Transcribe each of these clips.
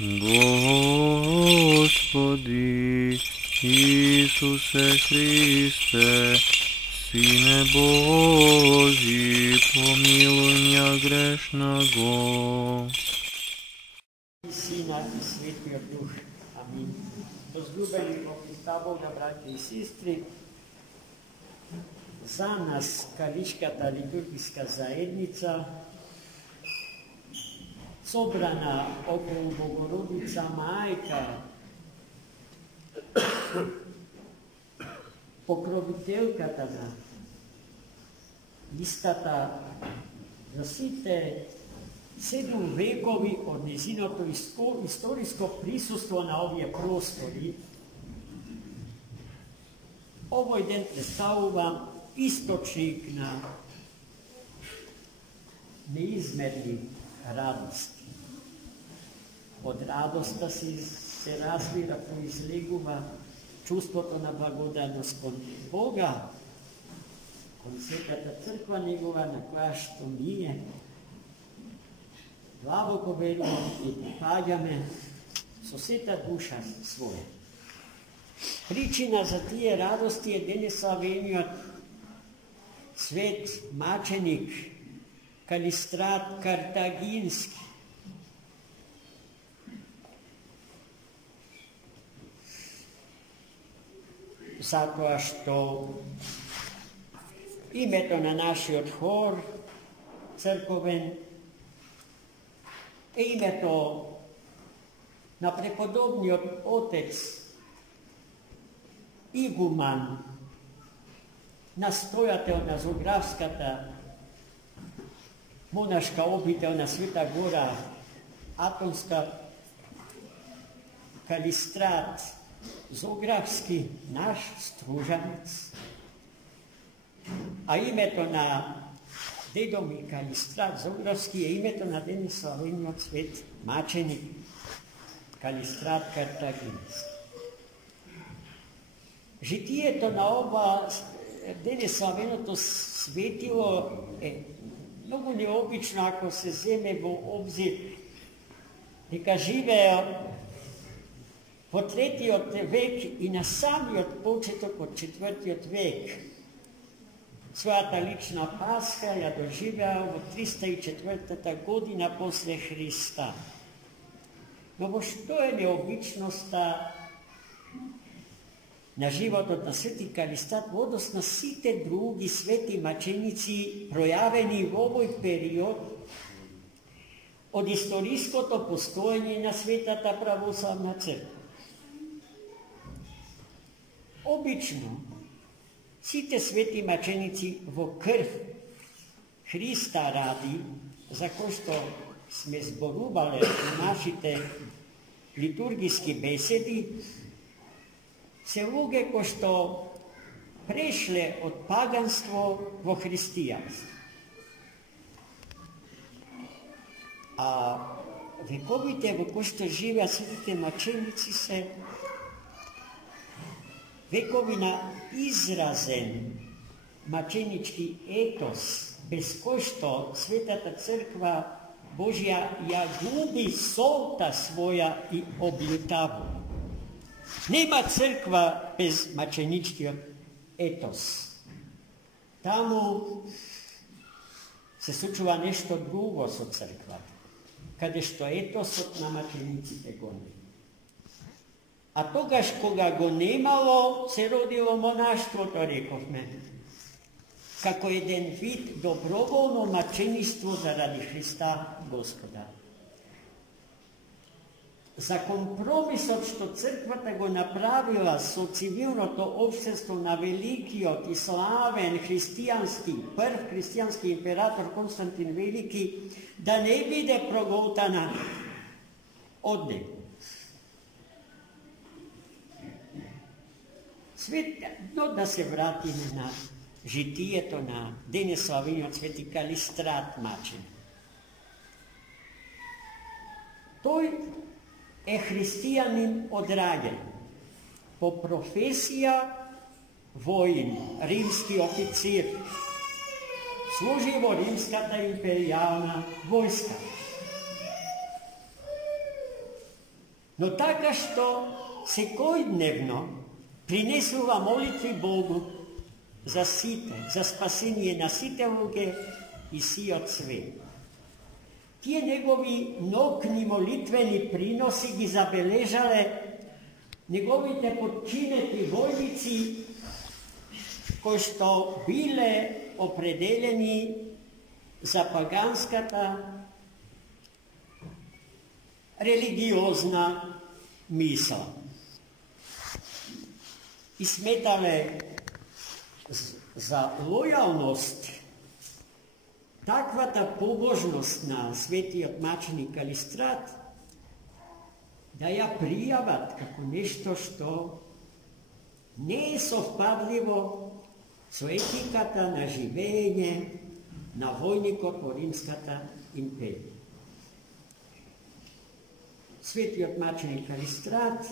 Господи Исусе Христе, Сине Божий, помилуй меня грешного. Сина и Светия Дух. Амин. Возлюбени во Христа Бога, братя и сестри, за нас Калишката литургijska zajednica, sobrana okolo Bogorodica Majka, pokroviteljkata za istata, za site 7 vekovi od njeziното istorijsko prisustvo na ovije prostori. Ovoj den predstavljam istočnik na neizmerni radosti. Od radosta se razvira, proizlegува чувството на благодарност кон Бога, кон Светата Црква негова, на која што ние длабоко веруваме и припаѓаме со сета душа своја. Причина за тие радости е денеславениот свет маченик Калистрат Картагински. Затоа што името на нашиот хор црковен е името на преподобниот отец игуман, настојател на Зографската монашка обител на Света Гора Атонска, Калистрат Зографски, наш стружанец. А името на дедо ми Калистрат Зографски е името на денеславениот свет маченик Калистрат Картагински. Житието на ова денеславеното светило е многу необично ако се земе во обзир дека живеел во 3. век и на самиот почеток од 4. век. Својата лична Пасха ја доживеал во 304 година после Христа. Но во што е необичноста на животот на свети Калистрат во однос на сите други свети маченици пројавени во овој период од историското постоење на Светата православна црква. Обично, сите свети маченици во крв Христа ради, за кој што сме зборувале во нашите литургиски беседи, се луѓе кои што прешле од паганство во христијанство. А вековите во кои што живеат светите маченици се векови на изразен маченички етос, без кој што Светата Црква Божја ја губи солта своја и облютаву. Нема црква без маченичкиот етос. Таму се случува нешто друго со црквата, каде што етосот на мачениците го нема. А тогаш кога го немало, се родило монаштвото, рековме, како еден вид доброволно мачениство заради Христа Господа. За компромисот што црквата го направила со цивилното општество на великиот и славен прв христијански император Константин Велики, да не биде проголтана од него. Но да се вратиме на житието на денеславениот свети Калистрат мачен. Тој е христијанин од раѓање, по професија воин, римски официр, служи во римската империјална војска. Но така што секојдневно принесува молитви Богу за сите, за спасение на сите луѓе и сиот свет. Тие негови нокни молитвени приноси ги забележале неговите подчинети војници кои што биле определени за паганската религиозна мисла. И сметале за лојалност таквата побожност на светиот маченик Калистрат да ја пријават како нешто што не е совпадливо со етиката на живење на војникот во Римската империја. Светиот маченик Калистрат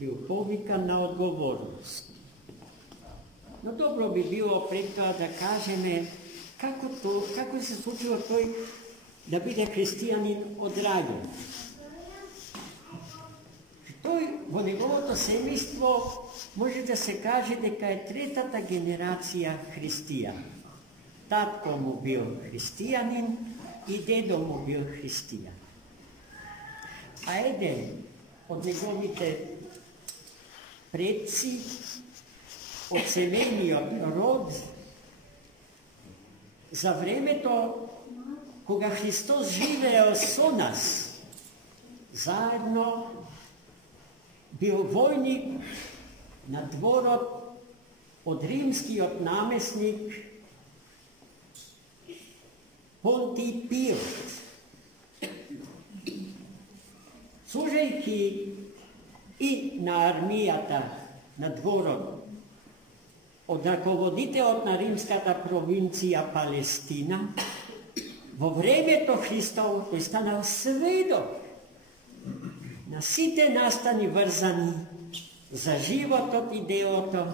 бил повикан на одговорност. Но добро би било пред тоа да кажеме како се случило тој да биде христијанин од раѓање. Тој во неговото семејство може да се каже дека е третата генерација христијан. Татко му бил христијанин и дедо му бил христијан. А еден од неговите предци, од семејниот род, за времето кога Христос живеел со нас, заедно бил војник на дворот од римскиот намесник Понтий Пилат. Служејќи и на армијата на дворот од раководителот на римската провинција Палестина, во времето Христово тој станал сведок на сите настани врзани за животот и делото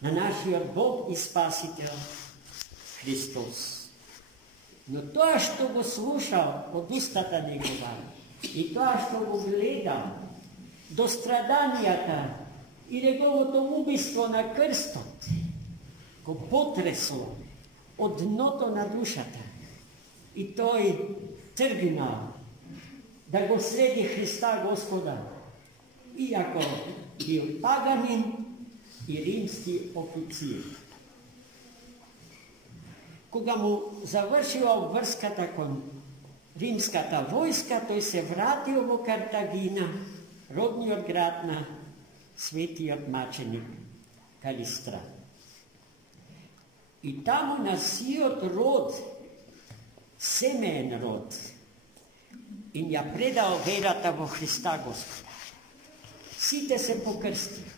на нашиот Бог и Спасител Христос. Но тоа што го слушал од устата негова и тоа што го гледал до страданијата и неговото убиство на крстот, го потресло од дното на душата и тој тргнал да го следи Христа Господа, иако бил паганин и римски официр. Кога му завршила обврската кон римската војска, тој се вратил во Картагина, родниот град на светиот маченик Калистрат. И таму на сиот род, семеен род, им ја предал верата во Христа Господа. Сите се покрстија.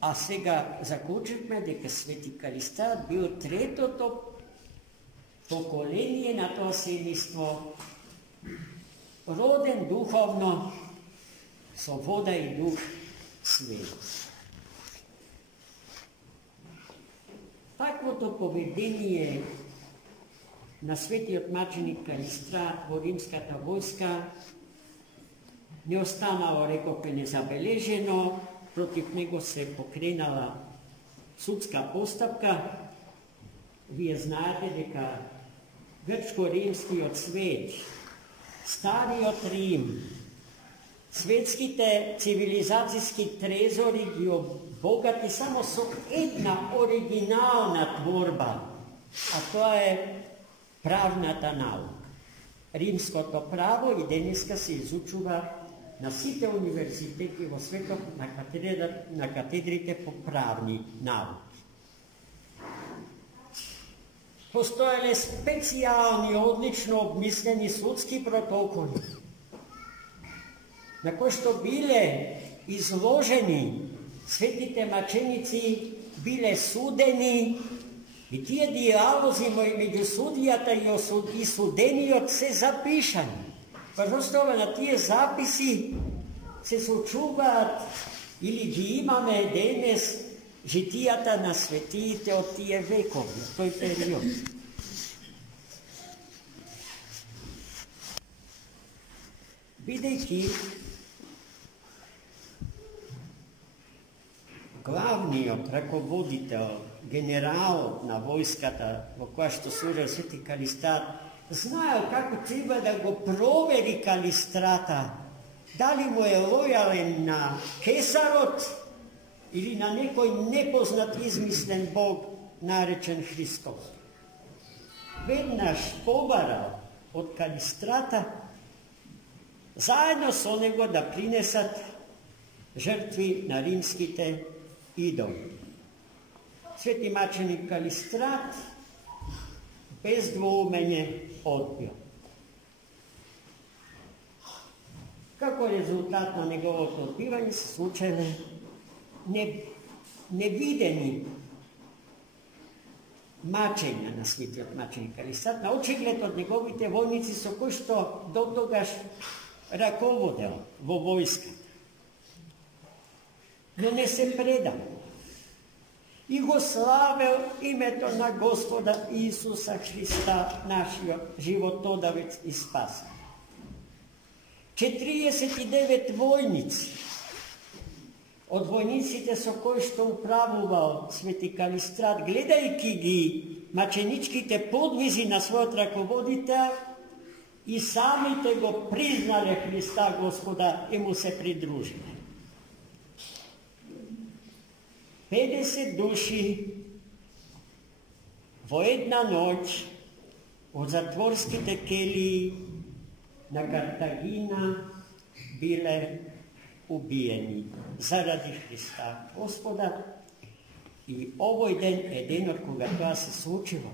А сега заклучивме дека свети Калистрат бил третото поколение на тоа семејство, роден духовно со вода и дух свет. Таквото поведение на светиот маченик Калистрат во римската војска не останало, рекопе, незабележено. Против него се покренала судска постапка. Вие знаете дека грчко-римскиот свет, стариот Рим, светските цивилизацијски трезори ги обогати само со една оригинална творба, а тоа е правната наука. Римското право и денеска се изучува на сите универзитети во светот на катедрите по правни науки. Постоеле специјални, одлично обмислени судски протоколи, на кои што биле изложени светите маченици, биле судени, и тие диалози меѓу судијата и судениот се запишани. Врз на тие записи се случуваат или ги имаме денес житијата на светиите од тие векови, тој период. бидејќи главниот раководител, генерал на војската во која што служел Свети Калистрат, знаел како треба да го провери Калистрата, дали му е лојален на Кесарот или на некој непознат измислен Бог, наречен Христос. Веднаш побарал од Калистрата заедно со него да принесат жртви на римските идоли. Свети маченик Калистрат без двоумење одбил. Како резултат на неговото одбивање се случиле невидени мачења на светиот маченик Калистрат, на очиглед од неговите војници со кои што до тогаш раководел во војската. Но не се предал и го славел името на Господа Исуса Христа, нашиот животодавец и спасител. 49 војници од војниците со кои што управувал Свети Калистрат, гледајќи ги маченичките подвизи на својот раководител, и самите го признале Христа Господа и му се придружиле. 50 души во една ноќ од затворските келии на Картагина биле убиени заради Христа Господа, и овој ден е денот кога тоа се случило,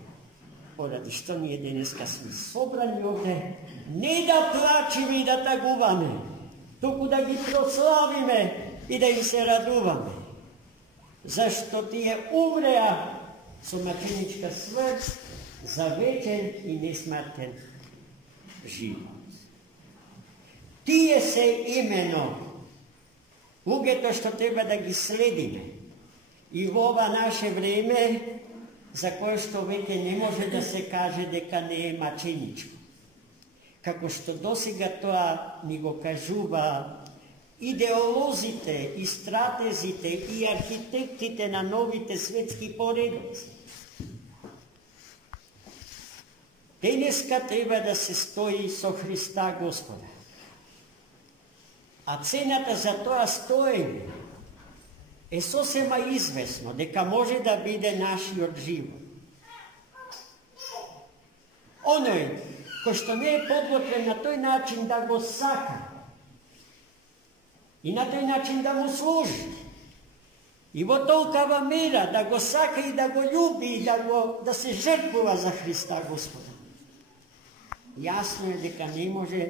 поради што ние денеска сме собрани овде, не да плачиме и да тагуваме, туку да ги прославиме и да им се радуваме, зашто тие умреа со маченичка смрт за вечен и несмртен живот. Тие се имено луѓето што треба да ги следиме и во ова наше време, за кое што веќе не може да се каже дека не е маченичко. Како што досега тоа ни го кажува идеолозите и стратезите и архитектите на новите светски поредоци. Денеска треба да се стои со Христа Господа. А цената за тоа стоење е сосема известно дека може да биде нашиот живот. Оној кој што не е подготвен на тој начин да го сака и на тој начин да му служи, и во толкава мера да го сака и да го љуби и да се жртвува за Христа Господа, јасно е дека не може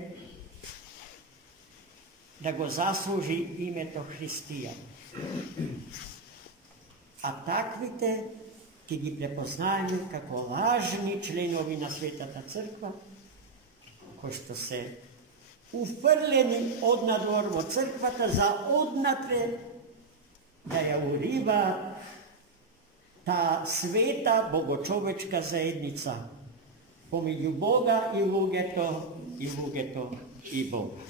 да го заслужи името христијан. А таквите ќе ги препознаеме како лажни членови на Светата Црква, кои што се уфрлени однадвор во црквата за однатре да ја урива таа света богочовечка заедница помеѓу Бога и луѓето, и луѓето и Бога.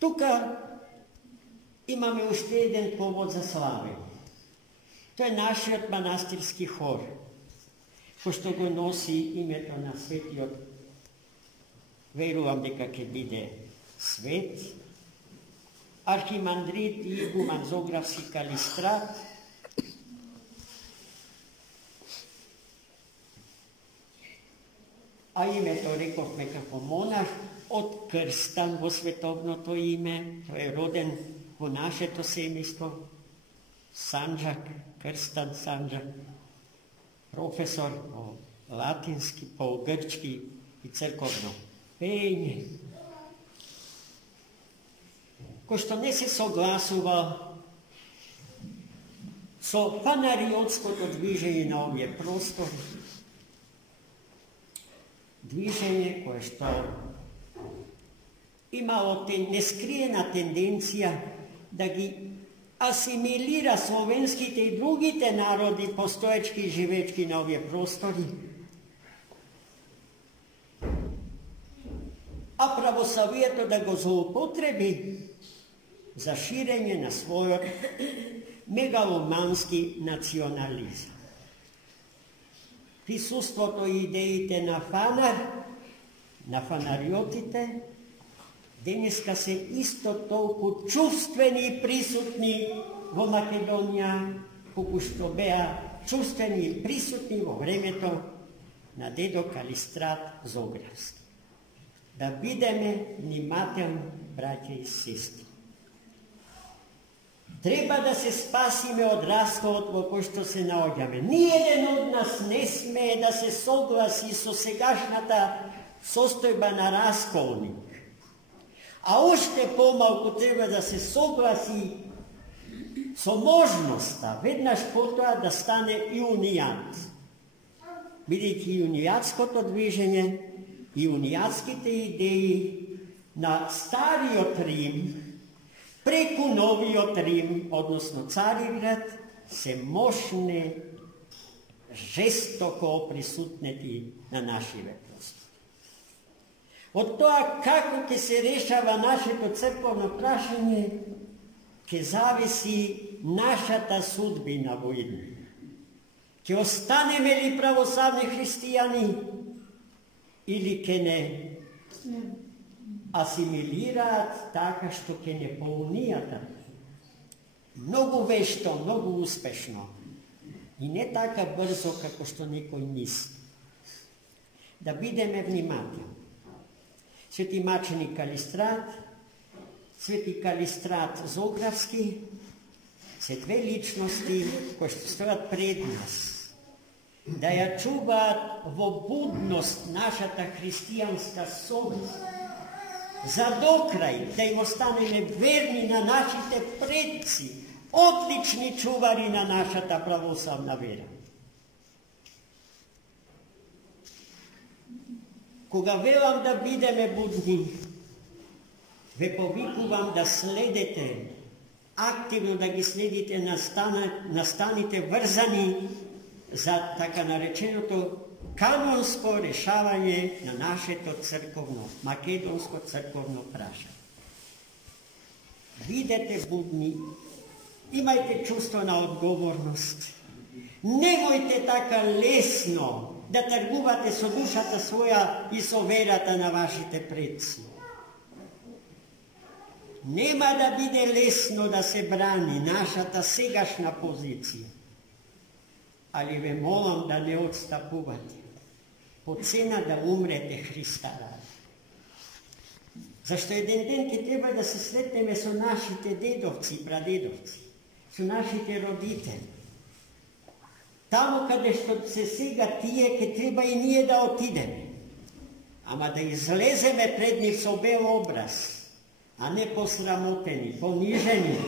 Тука имаме уште еден повод за славење. Тоа е нашиот манастирски хор, кој што го носи името на светиот, верувам дека ќе биде свет, архимандрит и игумен Зографски Калистрат, а името рековме како монах, открстан во световното име, тој е роден во нашето семејство, Санџак, крстан Санџак, професор по латински, по грчки и црковно пење, кој што не се согласува со панариотското движење на овие простори, движење кое што имало нескриена тенденција да ги асимилира словенските и другите народи постоечки и живечки на овие простори a pravoslavието да го злоупотреби за ширење на својот мегаломански национализам. Присуството и идеите на фанариотите, денеска се исто толку чувствени и присутни во Македонија, колку што беа чувствени и присутни во времето на дедо Калистрат Зографски. Да бидеме внимателни, браќа и сестри. Треба да се спасиме од расколот во кој што се наоѓаме. Ниеден од нас не смее да се согласи со сегашната состојба на расколник. А уште помалку треба да се согласи со можноста веднаш потоа да стане и унијат. Бидејќи унијатското движење и унијатските идеи на стариот Рим преку новиот Рим, односно Цариград, се мощне, жестоко присутнети на нашиве простори. Од тоа како ќе се решава нашето црковно прашање, ќе зависи нашата судбина во иднина. Ќе останеме ли православни христијани или ќе не асимилираат така што ќе не поунијат. Многу вешто, многу успешно и не така брзо како што некој мисли. Да бидеме внимателни. Свети маченик Калистрат, Свети Калистрат Зографски се две личности кои што стојат пред нас, да ја чуваат во будност нашата христијанска совест, за докрај да им останеме верни на нашите предци, отлични чувари на нашата православна вера. Кога велам да бидеме будни, ве повикувам да следете, активно да ги следите настаните врзани за така нареченото канонско решавање на нашето црковно, македонско црковно прашање. Бидете будни, имајте чувство на одговорност. Немојте така лесно да тргувате со душата своја и со верата на вашите предци. Нема да биде лесно да се брани нашата сегашна позиција, али ве молам да не отстапувате, по цена да умрете Христа ради. Зашто еден ден ќе треба да се сретнеме со нашите дедовци и прадедовци, со нашите родители. Таму каде што се сега тие, ќе треба и ние да отидеме, ама да излеземе пред нив со бел образ, а не посрамотени, понижени,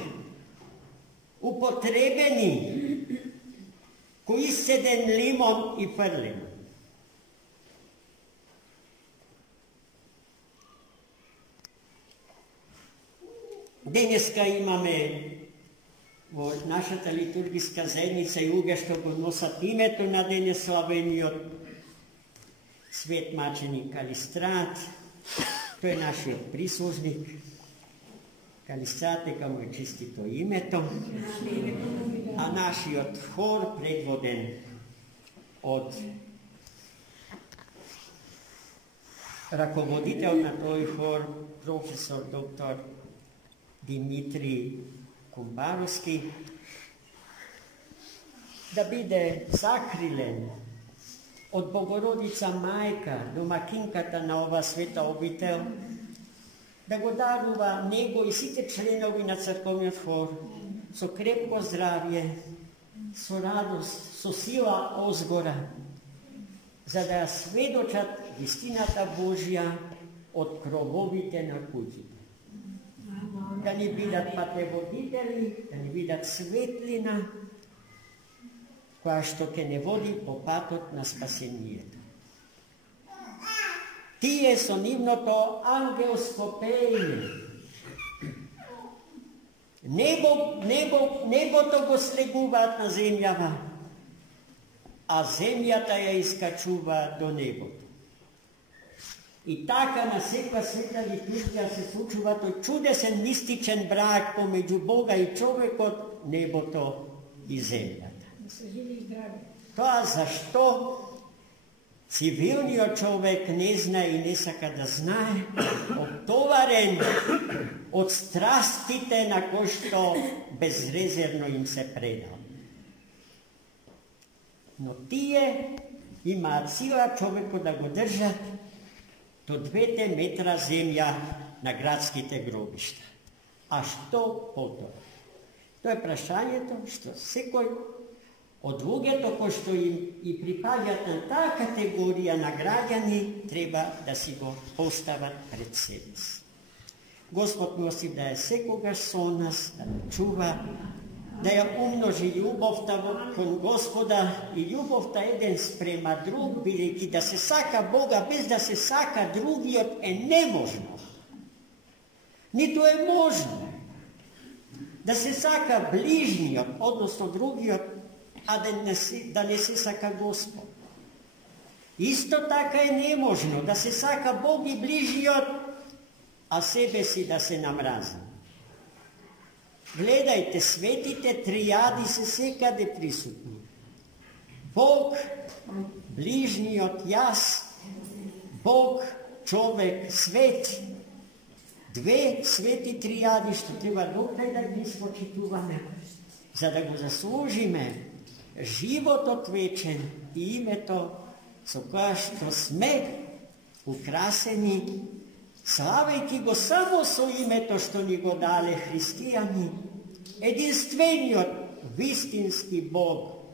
употребени, кои седен лимон и фрлен. Денеска имаме во нашата литургиска заедница и луѓе што го носат името на денеславениот свет маченик Калистрат. Тој е нашиот прислужник. Калистрат дека му е чистито името, а нашиот хор предводен од раководител на тој хор, професор доктор Димитри Кумбаровски, да биде закрилен од Богородица мајка, домакинката на ова света обител, да го дарува него и сите членови на црковниот хор со крепко здравје, со радост, со сила озгора, за да сведочат вистината Божја од крововите на куќите. Да ни бидат патеводители, да ни бидат светлина, која што ќе не води по патот на спасението. Тие со нивното ангелско пеење небото го слегуваат на земјава, а земјата ја искачува до небото. I така на секва света литургија се случува тој чудесен мистичен брак помеѓу Бога и човекот, небото и земјата. Тоа зашто цивилниот човек не знае и не сака да знае, оптоварен од страстите на кои што безрезервно им се предал. Но тие имаат сила човекот да го држат до 2 метра земја на градските гробишта. А што потоа? Тоа е прашањето што секој од луѓето кои што им и припаѓаат на таа категорија на граѓани треба да си го постават пред себе си. Господ носи да е секогаш со нас, да чува, да ја умножи љубовта кон Господа и љубовта еден спрема друг, бидејќи да се сака Бога без да се сака другиот е неможно. Ниту е можно да се сака ближниот, односно другиот, а да не се сака Господ. Исто така е неможно да се сака Бог и ближниот, а себе си да се намрази. Гледајте, светите тријади се секаде присутни. Бог, ближниот, јас, Бог, човек, свет. 2 свети тријади што треба докрај да ги спочитуваме, за да го заслужиме животот вечен и името со која што сме украсени, славејќи го само со името што ни го дале христијани, единствениот вистински Бог,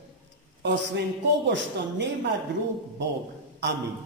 освен кого што нема друг Бог. Амин.